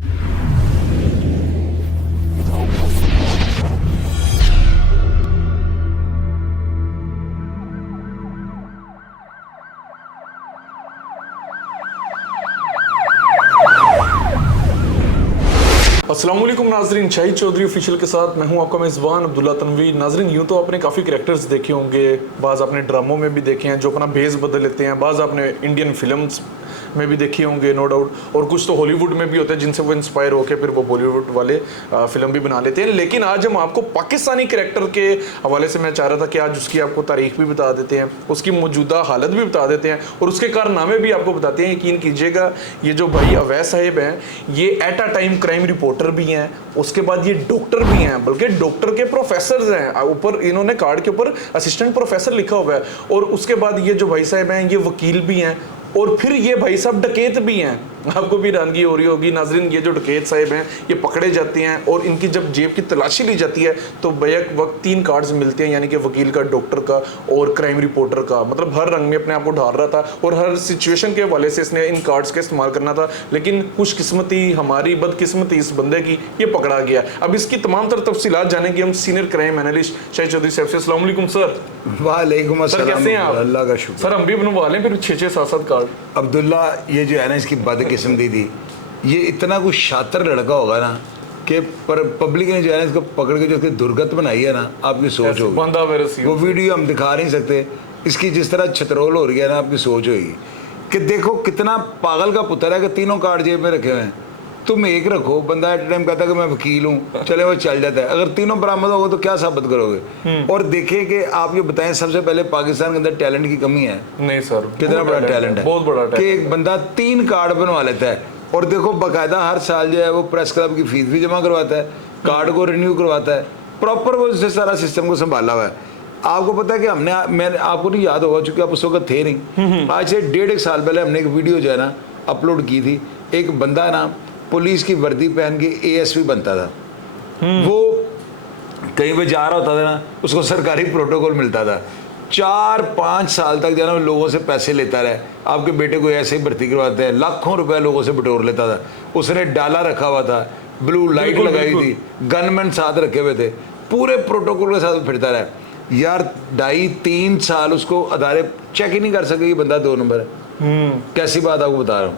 अस्सलामुअलैकुम नाजरीन, शाहिद चौधरी ऑफिशियल के साथ मैं हूं आपका मेज़बान अब्दुल्ला तनवीर। नाजरीन, यूँ तो आपने काफ़ी कैरेक्टर्स देखे होंगे, बाज़ आपने ड्रामों में भी देखे हैं जो अपना भेस बदल लेते हैं, बाज़ आपने इंडियन फिल्म्स में भी देखे होंगे नो डाउट, और कुछ तो हॉलीवुड में भी होते हैं जिनसे वो इंस्पायर होकर फिर वो बॉलीवुड वाले फिल्म भी बना लेते हैं। लेकिन आज हम आपको पाकिस्तानी कैरेक्टर के हवाले से मैं चाह रहा था कि आज उसकी आपको तारीख भी बता देते हैं, उसकी मौजूदा हालत भी बता देते हैं और उसके कारनामे भी आपको बताते हैं। यकीन कीजिएगा, ये जो भाई अवैस साहिब हैं ये at a time crime reporter भी हैं, उसके बाद ये डॉक्टर भी हैं, बल्कि डॉक्टर के प्रोफेसर हैं। ऊपर इन्होंने कार्ड के ऊपर असिस्टेंट प्रोफेसर लिखा हुआ है। और उसके बाद ये जो भाई साहब हैं ये वकील भी हैं, और फिर ये भाई साहब डकैत भी हैं। आपको भी हैरानगी हो रही होगी नाजरीन, ये जो डकैत साहब हैं ये पकड़े जाते हैं और इनकी जब जेब की तलाशी ली जाती है तो बैक वक्त 3 कार्ड्स मिलते हैं, यानी कि वकील का, डॉक्टर का और क्राइम रिपोर्टर का। मतलब हर रंग में अपने आप को ढाल रहा था और हर सिचुएशन के हवाले से इसने इन कार्ड्स का इस्तेमाल करना था। लेकिन खुशकिस्मती, हमारी बदकिस्मती इस बंदे की, ये पकड़ा गया। अब इसकी तमाम तर तफसीलात जानेंगे हम senior crime analyst Shahid Chaudhary साहब से। अस्सलाम वालेकुम सर। वालेकुम अस्सलाम। सर कैसे हैं आप? अल्लाह का शुक्र। सर हम भी बनवा लें फिर 6-6 7-7 कार्ड। अब्दुल्ला, ये जो है ना इसकी बदकिस्मती थी, ये इतना कुछ शातिर लड़का होगा ना कि पर पब्लिक ने जो है ना इसको पकड़ के जो इसकी दुर्गत बनाई है ना, आपकी सोच होगी। वो वीडियो हम दिखा नहीं सकते, इसकी जिस तरह छतरोल हो रही है ना, आपकी सोच होगी कि देखो कितना पागल का पुत्र है कि 3 कार्ड जेब में रखे हुए हैं। तुम एक रखो, बंदा एट टाइम कहता है कि मैं वकील हूँ, चले वो चल जाता है। अगर 3 बरामद होगा तो क्या साबित करोगे? और देखिए कि आप ये बताएं, सबसे पहले पाकिस्तान के अंदर टैलेंट की कमी है? नहीं सर, कितना बड़ा टैलेंट है, बहुत बड़ा कि एक बंदा 3 कार्ड बनवा लेता है। और देखो बाकायदा हर साल जो है वो प्रेस क्लब की फीस भी जमा करवाता है, कार्ड को रिन्यू करवाता है, प्रॉपर वो इससे सारा सिस्टम को संभाला हुआ है। आपको पता है कि मैंने आपको नहीं याद होगा चूंकि आप उस वक्त थे नहीं, आज से 1.5 साल पहले हमने एक वीडियो जो है ना अपलोड की थी। एक बंदा ना पुलिस की वर्दी पहन के ASP बनता था, वो कहीं पे जा रहा होता था ना, उसको सरकारी प्रोटोकॉल मिलता था। 4-5 साल तक जो है ना लोगों से पैसे लेता रहा। आपके बेटे को ऐसे ही भर्ती करवाते हैं, लाखों रुपए लोगों से बटोर लेता था। उसने डाला रखा हुआ था, ब्लू लाइट लगाई थी, गनमैन साथ रखे हुए थे, पूरे प्रोटोकॉल के साथ फिरता रहा। यार 2.5-3 साल उसको अदारे चेक ही नहीं कर सके कि बंदा 2 नंबर है। कैसी बात आपको बता रहा हूँ।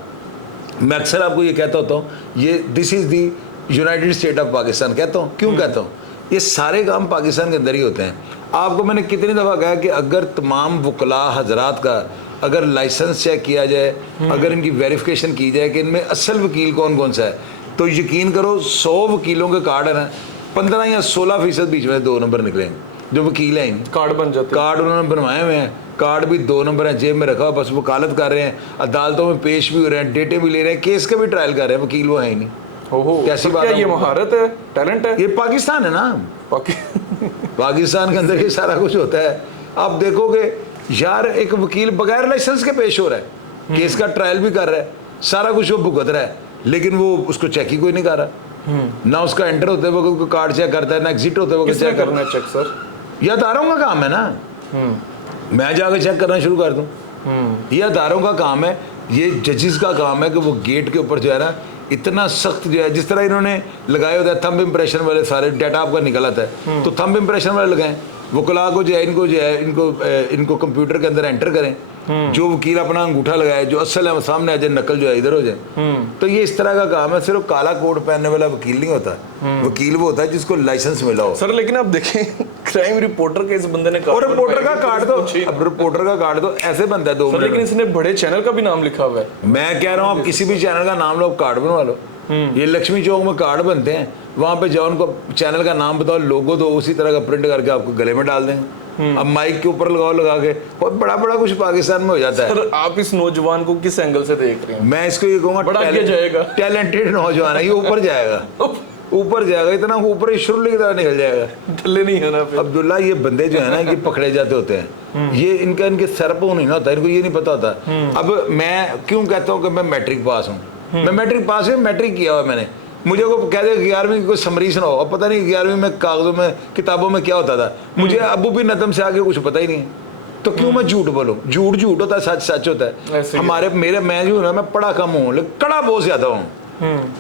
मैं अक्सर आपको ये कहता होता हूँ, ये this is the United state of Pakistan कहता हूँ। क्यों कहता हूँ? ये सारे काम पाकिस्तान के अंदर ही होते हैं। आपको मैंने कितनी दफ़ा कहा कि अगर तमाम वकला हजरात का अगर लाइसेंस चेक किया जाए, अगर इनकी वेरिफिकेशन की जाए कि इनमें असल वकील कौन कौन सा है, तो यकीन करो 100 वकीलों के कार्ड है ना, 15 या 16% बीच में 2 नंबर निकलेंगे। जो वकील हैं कार्ड बन जाते, कार्ड उन्होंने बनवाए हुए हैं, कार्ड भी 2 नंबर है, जेब में रखा हुआ, बस वकालत कर रहे हैं, अदालतों में पेश भी हो रहे हैं, डेटे भी ले रहे हैं, केस का भी ट्रायल कर रहे हैं, वकील वो है ही नहीं। कैसी बात है? ये महारत है, टैलेंट है, ये पाकिस्तान है ना। पाकिस्तान के अंदर ये सारा कुछ होता है। आप देखोगे यार, एक वकील बगैर लाइसेंस के पेश हो रहा है, केस का ट्रायल भी कर रहा है, सारा कुछ वो भुगत रहा है, लेकिन वो उसको चेक ही कोई नहीं कर रहा। ना उसका एंटर होते वक्त कार्ड चेक करता है, ना एग्जिट होते वक्त चेक करना है। चेक सर, यह अदारों का काम है ना, मैं जाकर चेक करना शुरू कर दूं? ये अदारों का काम है, ये जजेस का काम है कि वो गेट के ऊपर जो है ना इतना सख्त जो है, जिस तरह इन्होंने लगाए होता है थंब इम्प्रेशन वाले, सारे डाटा आपका निकल आता है, तो थंब इम्प्रेशन वाले लगाएं। वकला को जो है इनको कंप्यूटर के अंदर एंटर करें, जो वकील अपना अंगूठा लगाए, जो असल है सामने आ जाए, नकल जो है इधर हो जाए। तो ये इस तरह का काम है। सिर्फ काला कोट पहनने वाला वकील नहीं होता, वकील वो होता है जिसको लाइसेंस मिला हो। सर लेकिन आप देखें क्राइम रिपोर्टर के इस बंदे ने, और रिपोर्टर का कार्ड तो, अब रिपोर्टर का कार्ड तो ऐसे बनता है 2 मिनट, लेकिन इसने बड़े चैनल का भी नाम लिखा हुआ है। मैं कह रहा हूँ आप किसी भी चैनल का नाम लो, कार्ड बनवा लो। ये लक्ष्मी चौक में कार्ड बनते हैं, वहां पे जाओ, उनको चैनल का नाम बताओ, लोगो दो, उसी तरह का प्रिंट करके आपको गले में डाल देंगे। अब माइक के ऊपर लगाओ, लगा के बहुत बड़ा बड़ा कुछ पाकिस्तान में हो जाता है। सर आप इस नौजवान को किस एंगल से देख रहे हैं? मैं इसको ये कहूँगा टैलेंटेड नौजवान है, ये ऊपर जाएगा, ऊपर जाएगा, इतना ऊपर शुरू की तरह निकल जाएगा, थल्ले नहीं है ना। अब्दुल्ला, ये बंदे जो है ना ये पकड़े जाते होते हैं, ये इनके सर पर नहीं होता, इनको ये नहीं पता होता। अब मैं क्यों कहता हूँ कि मैं मैट्रिक पास हूँ? मैं मैट्रिक पास है, मैट्रिक किया हुआ मैंने। मुझे को कह दे 11वीं की कोई समरी सुनाओ, अब पता नहीं 11वीं में कागजों में किताबों में क्या होता था, मुझे अबू भी नदम से आगे कुछ पता ही नहीं। तो क्यों मैं झूठ बोलूं? झूठ झूठ होता है, सच सच होता है। हमारे मैं जो ना, मैं पढ़ा कम हूँ लेकिन कड़ा बहुत ज्यादा हूँ।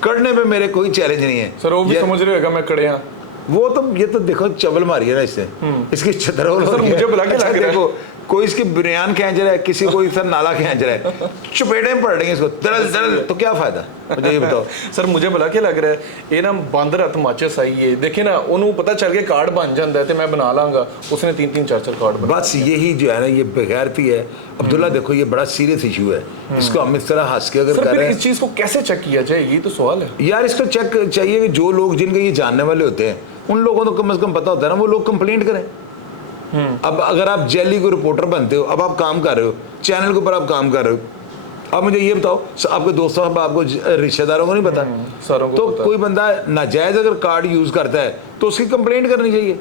करने पे मेरे कोई चैलेंज नहीं है सर वो भी समझ रहे होगा मैं कड़े हाँ वो तो ये तो देखो चबल मारी है ना इससे इसकी छतरोल सर मुझे बुला के लग रहा है देखो कोई इसकी बुनियान खींच रहा है किसी कोई सर नाला खींच रहा है चपेटे पड़ रही है इसको दरल दरल तो क्या फायदा मुझे ये बताओ सर मुझे बुला के लग रहा है ये ना बंद रत माचिस आई है देखिए ना उन्होंने पता चल के कार्ड बन जाता है तो मैं बना लांगा उसने 3-3 4-4 कार्ड बना बस यही जो है ना ये बेगैरती है अब्दुल्ला देखो ये बड़ा सीरियस इशू है इसको हम इस तरह हंस के अगर सर कर फिर रहे हैं इस चीज को कैसे चेक किया जाए ये तो सवाल है यार इसको चेक चाहिए कि जो लोग जिनके ये जानने वाले होते हैं उन लोगों को कम से कम पता होता है ना वो लोग कंप्लेंट करें अब अगर आप जेली को रिपोर्टर बनते हो अब आप काम कर रहे हो चैनल के ऊपर आप काम कर रहे हो अब मुझे ये बताओ आपके दोस्तों आपको रिश्तेदारों को नहीं पता सारों को तो पता। कोई बंदा नाजायज अगर कार्ड यूज करता है तो उसकी कंप्लेंट करनी चाहिए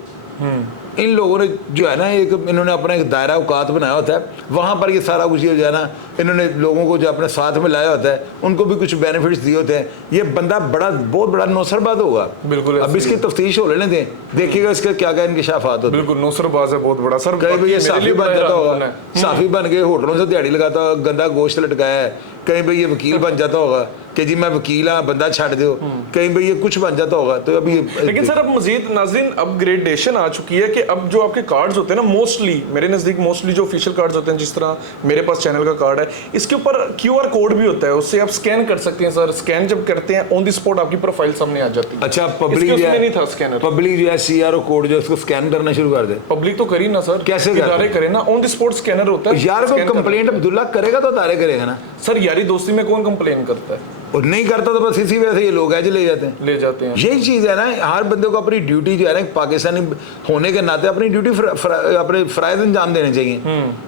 इन लोगों ने जो है ना एक इन्होंने अपना एक दायरा औकात बनाया होता है वहां पर ये सारा कुछ ये जो है ना इन्होंने लोगों को जो अपने साथ में लाया होता है उनको भी कुछ बेनिफिट्स दिए होते हैं ये बंदा बहुत बड़ा नौसरबाज होगा बिल्कुल अब इसकी तफ्तीश हो लेने दें देखिएगा इसके क्या क्या इंकशाफात होते हैं बिल्कुल नौसरबाज है बहुत बड़ा सर कहीं भाई ये मेरे साफी लिए बन बड़ा जाता हैरान होगा है। साफी बन के होटलों से दिहाड़ी लगाता होगा गंदा गोश्त लटकाया है कहीं भाई ये वकील बन जाता होगा कि जी मैं वकील हाँ बंदा छाड़ दो कहीं भाई ये कुछ बन जाता होगा तो अभी लेकिन सर अब मजीद नाज़रीन अपग्रेडेशन आ चुकी है कि अब जो आपके कार्ड्स होते हैं ना मोस्टली मेरे नज़दीक मोस्टली जो ऑफिशियल कार्ड्स होते हैं जिस तरह मेरे पास चैनल का कार्ड है इसके ऊपर QR कोड भी होता है उससे आप स्कैन कर सकते हैं सर स्कैन जब करते हैं ऑन द स्पॉट आपकी प्रोफाइल सामने आ जाती है अच्छा इसके पब्लिक उसमें नहीं था स्कैनर पब्लिक जो है CRO कोड जो है उसको स्कैन करना शुरू कर दे पब्लिक तो करी ना सर कैसे करते इदारे करे ना ऑन द स्पॉट स्कैनर होता है यार कोई scan करना। कंप्लेंट अब्दुल्ला करेगा तो तारे करेगा ना सर यारी दोस्ती में कौन कंप्लेन करता है और नहीं करता तो बस इसी वजह से ये लोग है जो ले जाते हैं ले जाते हैं यही चीज है ना हर बंदे को अपनी ड्यूटी जो है ना एक पाकिस्तानी होने के नाते अपनी ड्यूटी अपने फराइज अंजाम देने चाहिए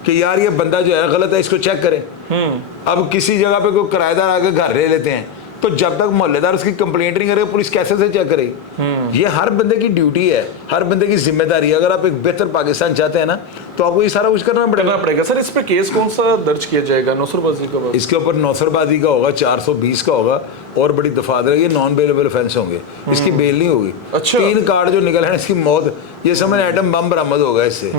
कि यार ये बंदा जो है गलत है इसको चेक करें अब किसी जगह पे कोई किराएदार आके घर ले लेते हैं तो जब तक मोहल्लेदार उसकी कंप्लेंट नहीं करेगा पुलिस कैसे से चेक करेगी ये हर बंदे की ड्यूटी है हर बंदे की जिम्मेदारी है अगर आप एक बेहतर पाकिस्तान चाहते हैं ना तो आपको ये सारा कुछ करना पड़ेगा सर इस पे केस कौन सा दर्ज किया जाएगा नौसरबाजी का बात? इसके ऊपर नौसरबाजी का होगा 420 का होगा और बड़ी दफात रहेगी नॉन बेलेबल ऑफेंस होंगे इसकी बेल नहीं होगी अच्छा। 3 कार्ड जो निकल है इसकी मौत ये समझ एटम बम बरामद होगा इससे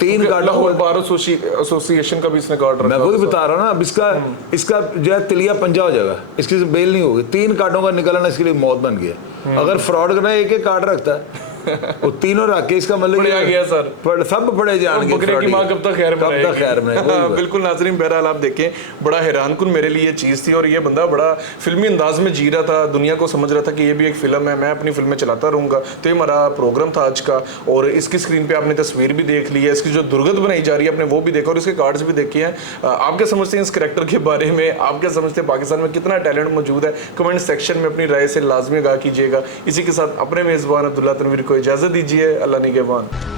3 कार्ड लाहौर बार एसोसिएशन का भी इसने कार्ड रखा मैं खुद बता रहा हूँ ना अब इसका जो है तिलिया पंजा हो जाएगा इसकी बेल नहीं होगी 3 कार्डों का निकलना इसके लिए मौत बन गया अगर फ्रॉड करना एक कार्ड रखता है वो तीनों रख के इसका मतलब पढ़े आ गया सर सब पढ़े जाएंगे बकरे की माँ कब तक खैर में बिल्कुल नाजरीन बहरहाल आप देखें बड़ा हैरानकुन मेरे लिए चीज़ थी और ये बंदा बड़ा फिल्मी अंदाज में जी रहा था दुनिया को समझ रहा था कि ये भी एक फिल्म है मैं अपनी फिल्में चलाता रहूँगा तो ये हमारा प्रोग्राम था आज का और इसकी स्क्रीन पे आपने तस्वीर भी देख ली है इसकी जो दुर्गत बनाई जा रही है आपने वो भी देखा और इसके कार्ड्स भी देखे हैं आप क्या समझते हैं इस करेक्टर के बारे में आप क्या समझते हैं पाकिस्तान में कितना टैलेंट मौजूद है कमेंट सेक्शन में अपनी राय से लाजमी आगाह कीजिएगा इसी के साथ अपने मेज़बान अब्दुल्ला तनवीर को इजाज़त दीजिए अल्लाह निगहबान।